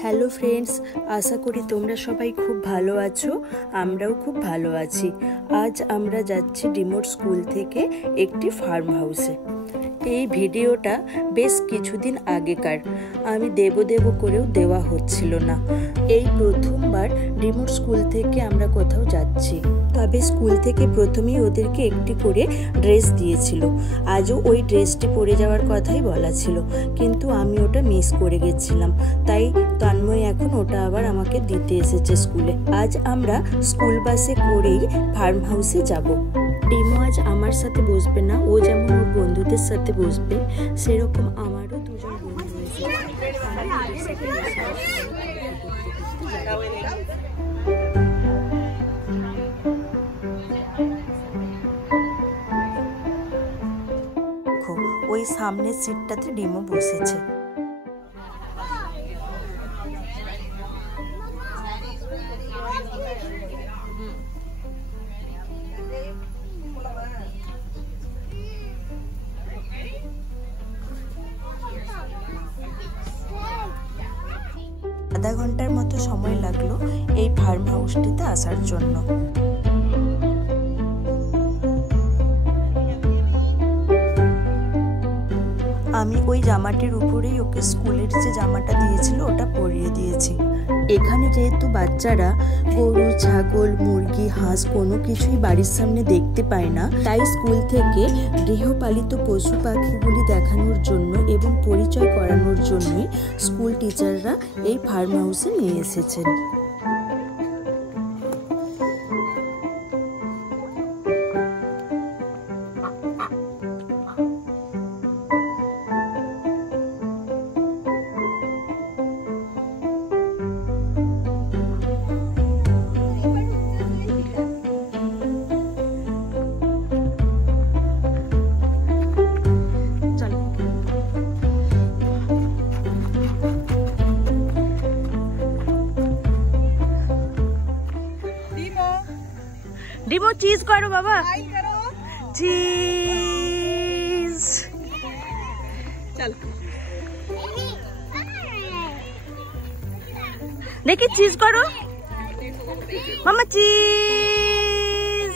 Hello friends, আশা করি তোমরা সবাই খুব ভালো আছো। আমরাও খুব ভালো আছি। আজ আমরা যাচ্ছি ডিমোর স্কুল থেকে একটি ফার্ম হাউসে। এই ভিডিওটা বেশ কিছুদিন আগেকার, আমি দেব করেও দেওয়া হচ্ছিল না। এই প্রথমবার ডিমোর স্কুল থেকে আমরা কোথাও যাচ্ছি। তবে স্কুল থেকে প্রথমেই ওদেরকে একটি করে ড্রেস দিয়েছিল। আজও ওই ড্রেসটি পরে যাওয়ার কথাই বলা ছিল, কিন্তু আমি ওটা মিস করে গেছিলাম। তাই তন্ময় এখন ওটা আবার আমাকে দিতে এসেছে স্কুলে। আজ আমরা স্কুল বাসে করেই ফার্ম হাউসে যাব। ডিমো আজ আমার সাথে বসবে না, ও যেমন ওর বন্ধুদের সাথে বসবে, সেরকম আমারও দুজন বন্ধু এসেছে। ওই সামনের সিটটাতে ডিমো বসেছে। আধা ঘন্টার মতো সময় লাগলো এই ফার্ম হাউসটিতে আসার জন্য। আমি ওই জামাটির উপরেই ওকে স্কুলের যে জামাটা দিয়েছিল ওটা পরিয়ে দিয়েছি। এখানে যেহেতু বাচ্চারা গরু, ছাগল, মুরগি, হাঁস কোনো কিছুই বাড়ির সামনে দেখতে পায় না, তাই স্কুল থেকে গৃহপালিত পশু পাখিগুলি দেখানোর জন্য এবং পরিচয় করানোর জন্যই স্কুল টিচাররা এই ফার্ম হাউসে নিয়ে এসেছেন। ডিমো চিজ করো বাবা, চিজ। চল দেখি চিজ করো মামা, চিজ।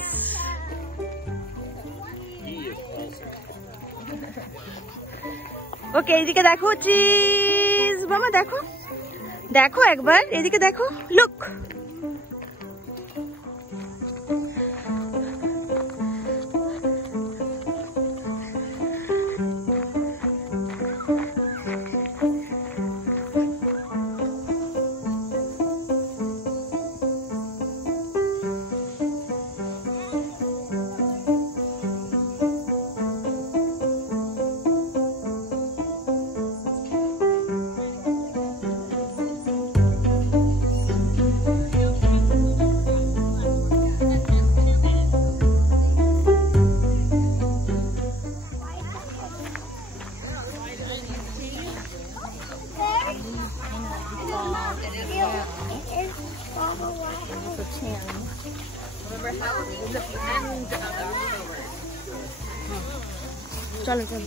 ওকে এইদিকে দেখো, চিজ। মামা দেখো, দেখো একবার এদিকে দেখো, লুক। চলো চলো।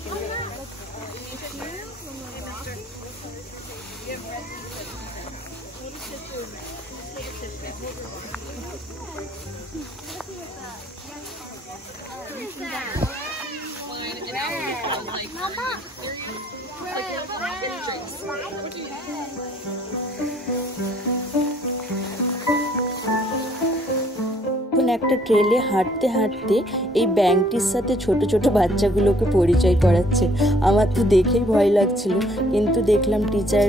একটা ট্রেলে হাঁটতে হাঁটতে এই ব্যাংকটির সাথে ছোট ছোট বাচ্চাগুলোকে পরিচয় করাচ্ছে। আমার তো দেখেই ভয় লাগছিল, কিন্তু দেখলাম টিচার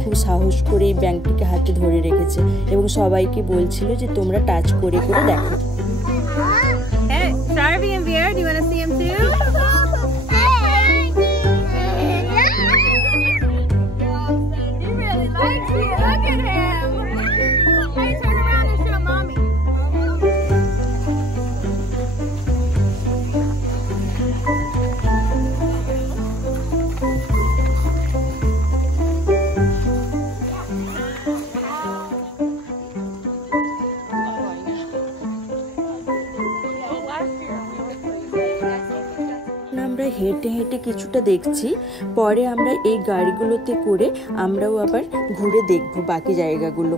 খুব সাহস করে এই ব্যাংকটিকে হাতে ধরে রেখেছে এবং সবাইকে বলছিল যে তোমরা টাচ করে করে দেখো। আমরা হেঁটে হেঁটে কিছুটা দেখছি, পরে আমরা এই গাড়িগুলোতে করে আমরাও আবার ঘুরে দেখব বাকি জায়গাগুলো।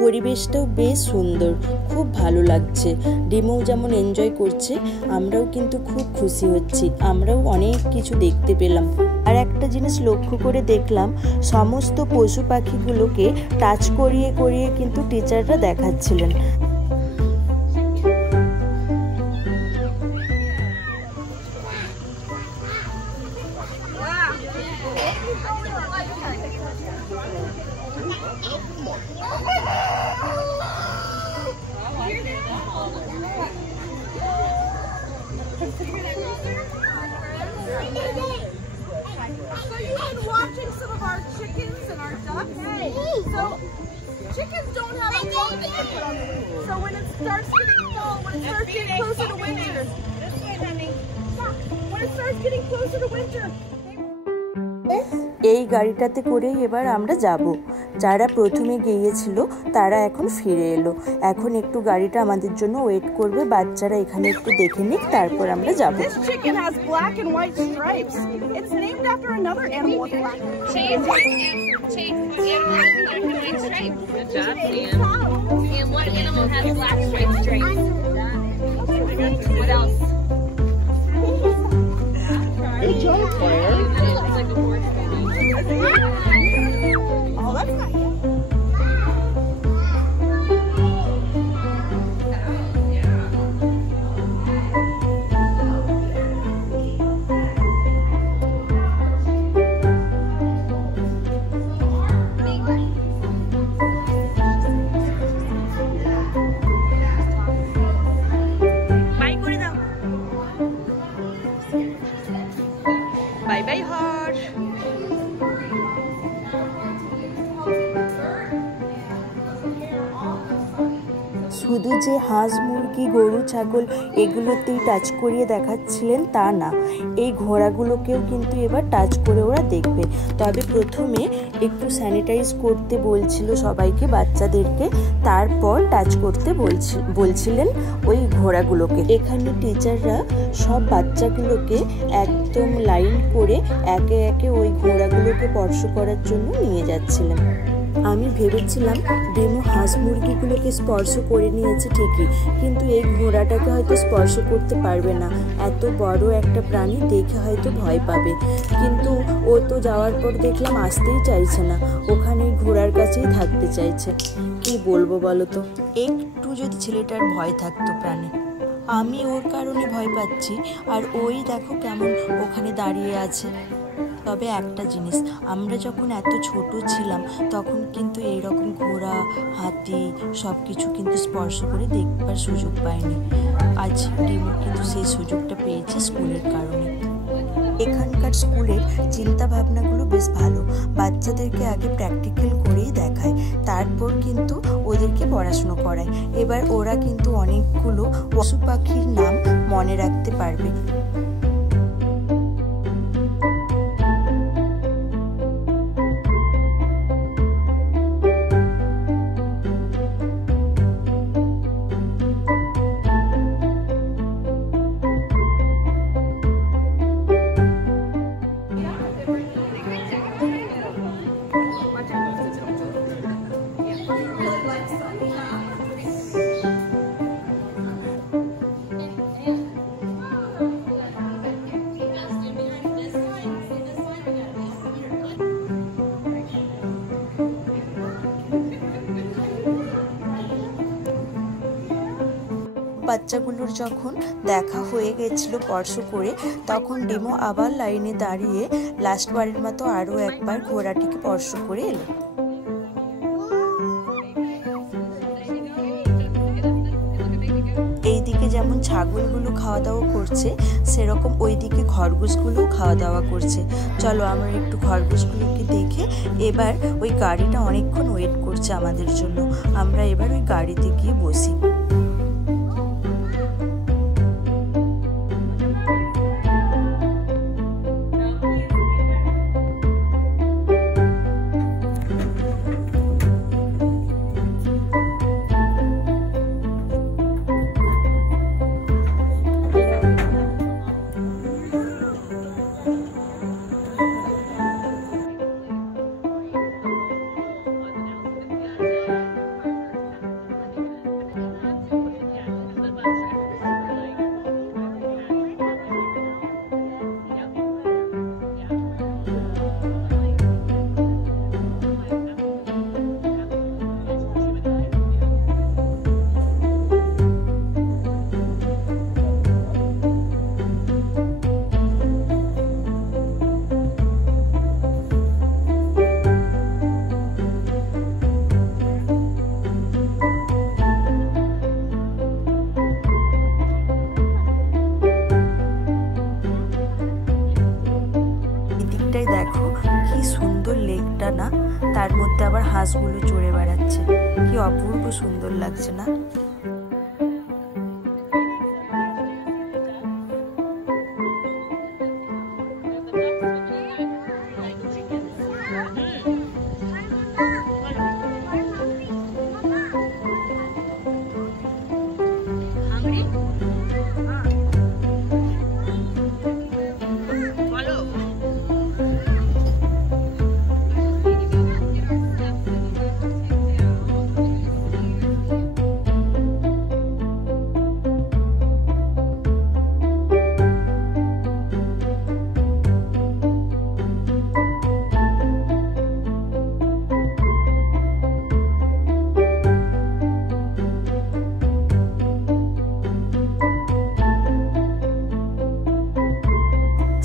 পরিবেশটাও বেশ সুন্দর, খুব ভালো লাগছে। ডিমও যেমন এনজয় করছে, আমরাও কিন্তু খুব খুশি হচ্ছি, আমরাও অনেক কিছু দেখতে পেলাম। আর একটা জিনিস লক্ষ্য করে দেখলাম, সমস্ত পশু পাখিগুলোকে টাচ করিয়ে করিয়ে কিন্তু টিচাররা দেখাচ্ছিলেন। So you've been watching some of our chickens and our ducks. So chickens don't have a phone they can put on the roof. So when it starts getting fall, when it starts getting closer to winter, when it starts getting closer to winter. এই গাড়িটাতে করেই এবার আমরা যাব। যারা প্রথমে গিয়েছিল তারা এখন ফিরে এলো, এখন একটু গাড়িটা আমাদের জন্য ওয়েট করবে, বাচ্চারা এখানে একটু দেখে নিক, তারপর আমরা যাব। This chicken has black and white stripes. It's named after another animal with black and white stripes. Good job, Sam. And what animal has black stripes? What else? Good job, Claire. Looks like a horse. Oh, that's not yet. Bye bye horse. শুধু যে হাঁস মুরগি গরু ছাগল এগুলোতেই টাচ করিয়ে দেখাচ্ছিলেন তা না, এই ঘোড়াগুলোকেও কিন্তু এবার টাচ করে ওরা দেখবে। তবে প্রথমে একটু স্যানিটাইজ করতে বলছিল সবাইকে, বাচ্চাদেরকে, তারপর টাচ করতে বলছিলেন ওই ঘোড়াগুলোকে। এখানে টিচাররা সব বাচ্চাগুলোকে একদম লাইন করে একে একে ওই ঘোড়াগুলোকে স্পর্শ করার জন্য নিয়ে যাচ্ছিলেন। আমি ভেবেছিলাম ডিমো হাঁস মুরগিগুলোকে স্পর্শ করে নিয়েছে ঠিকই, কিন্তু এই ঘোড়াটাকে হয়তো স্পর্শ করতে পারবে না, এত বড় একটা প্রাণী, দেখে হয়তো ভয় পাবে। কিন্তু ও তো যাওয়ার পর দেখলাম আসতেই চাইছে না, ওখানে ঘোড়ার কাছেই থাকতে চাইছে। কি বলবো বলো তো, একটু যদি ছেলেটার ভয় থাকতো প্রাণী। আমি ওর কারণে ভয় পাচ্ছি, আর ওই দেখো কেমন ওখানে দাঁড়িয়ে আছে। তবে একটা জিনিস, আমরা যখন এত ছোট ছিলাম তখন কিন্তু এইরকম ঘোড়া হাতি সব কিছু কিন্তু স্পর্শ করে দেখবার সুযোগ পাইনি। আজ ডিমো কিন্তু সেই সুযোগটা পেয়েছে স্কুলের কারণে। এখানকার স্কুলের চিন্তা ভাবনাগুলো বেশ ভালো, বাচ্চাদেরকে আগে প্র্যাকটিক্যাল করেই দেখায়, তারপর কিন্তু ওদেরকে পড়াশুনো করায়। এবার ওরা কিন্তু অনেকগুলো পশু পাখির নাম মনে রাখতে পারবে। বাচ্চাগুলোর যখন দেখা হয়ে গেছিল স্পর্শ করে, তখন ডিমো আবার লাইনে দাঁড়িয়ে লাস্টবারের মতো আরও একবার ঘোড়াটিকে স্পর্শ করে এলো। এইদিকে যেমন ছাগলগুলো খাওয়া দাওয়া করছে, সেরকম ওইদিকে খরগোশগুলোও খাওয়া দাওয়া করছে। চলো আমরা একটু খরগোশগুলোকে দেখে, এবার ওই গাড়িটা অনেকক্ষণ ওয়েট করছে আমাদের জন্য, আমরা এবার ওই গাড়িতে গিয়ে বসি। দিকটাই দেখো কি সুন্দর লেকটা না, তার মধ্যে আবার হাঁসগুলো চড়ে বেড়াচ্ছে, কি অপূর্ব সুন্দর লাগছে না?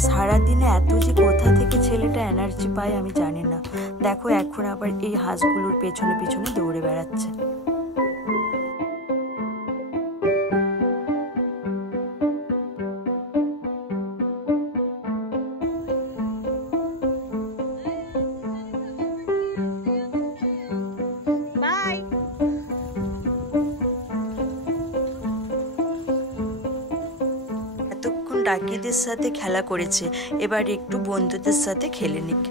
সারাদিনে এত যে কোথা থেকে ছেলেটা এনার্জি পায় আমি জানি না। দেখো এখন আবার এই হাঁসগুলোর পেছনে পেছনে দৌড়ে বেড়াচ্ছে। ডাকিদের সাথে খেলা করেছে, এবার একটু বন্ধুদের সাথে খেলে নিক।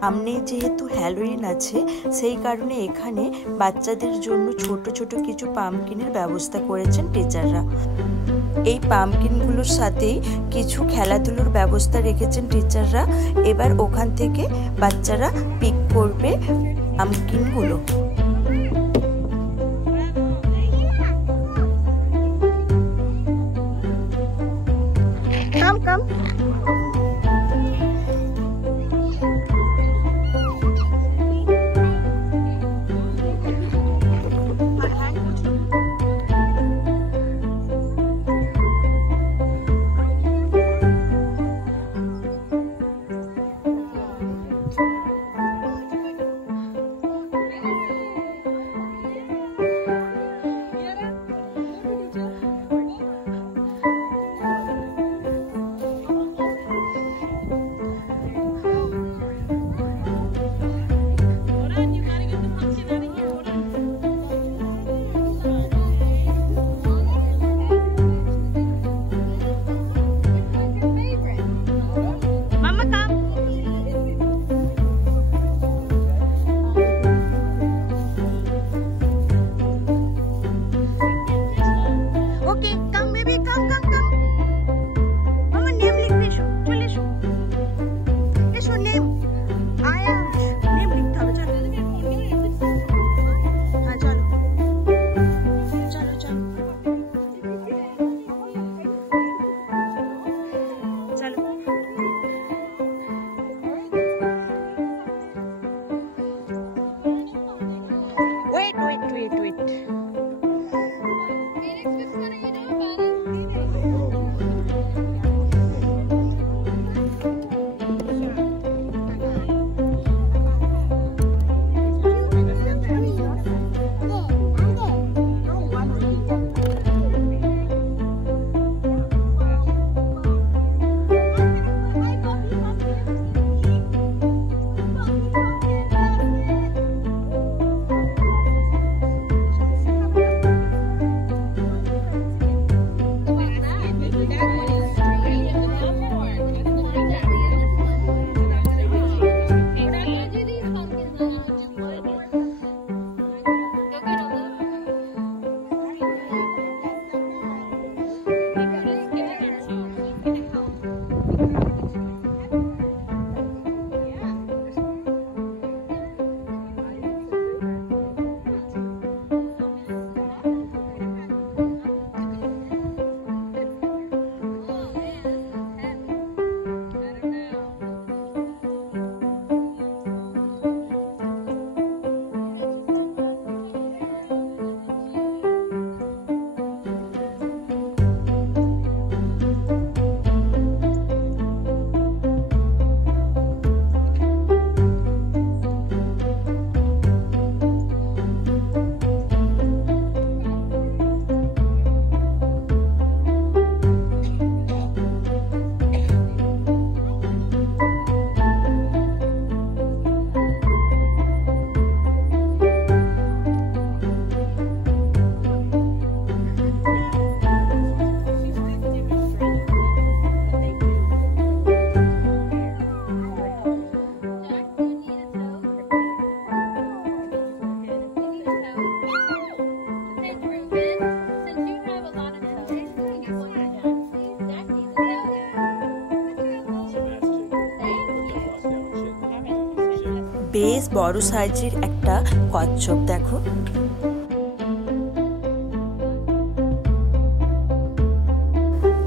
সামনে যেহেতু হ্যালোইন আছে সেই কারণে এখানে বাচ্চাদের জন্য ছোট ছোট কিছু পামকিনের ব্যবস্থা করেছেন টিচাররা। এই পামকিনগুলোর সাথেই কিছু খেলাধুলোর ব্যবস্থা রেখেছেন টিচাররা। এবার ওখান থেকে বাচ্চারা পিক করবে পামকিনগুলো। Come. বেশ বড় সাইজের একটা কচ্ছপ দেখো।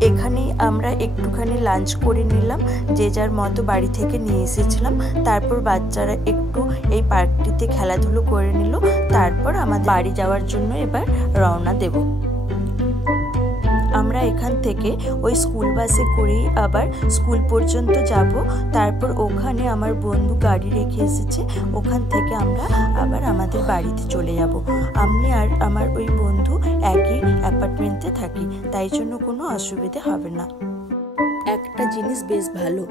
এখানে আমরা একটুখানি লাঞ্চ করে নিলাম, যে যার মতো বাড়ি থেকে নিয়ে এসেছিলাম। তারপর বাচ্চারা একটু এই পার্কটিতে খেলাধুলো করে নিল। তারপর আমাদের বাড়ি যাওয়ার জন্য এবার রওনা দেব। আমরা এখান থেকে ওই স্কুল বাসে করেই আবার স্কুল পর্যন্ত যাব। তারপর ওখানে আমার বন্ধু গাড়ি রেখে এসেছে, ওখান থেকে আমরা আবার আমাদের বাড়িতে চলে যাব। আমি আর আমার ওই বন্ধু একই অ্যাপার্টমেন্টে থাকি, তাই জন্য কোনো অসুবিধে হবে না। একটা জিনিস বেশ ভালো,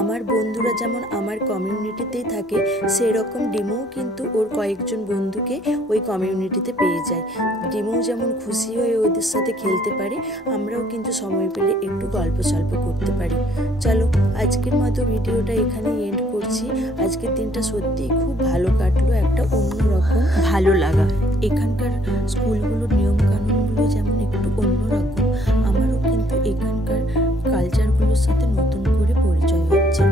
আমার বন্ধুরা যেমন আমার কমিউনিটিতেই থাকে, সেরকম ডিমোও কিন্তু ওর কয়েকজন বন্ধুকে ওই কমিউনিটিতে পেয়ে যায়। ডিমোও যেমন খুশি হয়ে ওদের সাথে খেলতে পারে, আমরাও কিন্তু সময় পেলে একটু গল্প সল্প করতে পারি। চলো আজকের মতো ভিডিওটা এখানেই এন্ড করছি। আজকের দিনটা সত্যিই খুব ভালো কাটলো, একটা অন্যরকম ভালো লাগা। এখানকার স্কুলগুলোর নিয়মকানুনগুলো যেমন একটু অন্যরকম, আমারও কিন্তু এখানকার কালচারগুলোর সাথে নতুন করে পরিচয় হচ্ছে।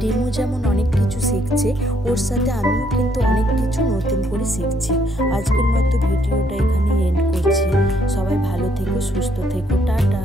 ডিমো যেমন অনেক কিছু শিখছে, ওর সাথে আমিও কিন্তু অনেক কিছু নতুন করে শিখছি। আজকের মতো ভিডিওটা এখানে এন্ড করছি। সবাই ভালো থেকো, সুস্থ থেকো, টাটা।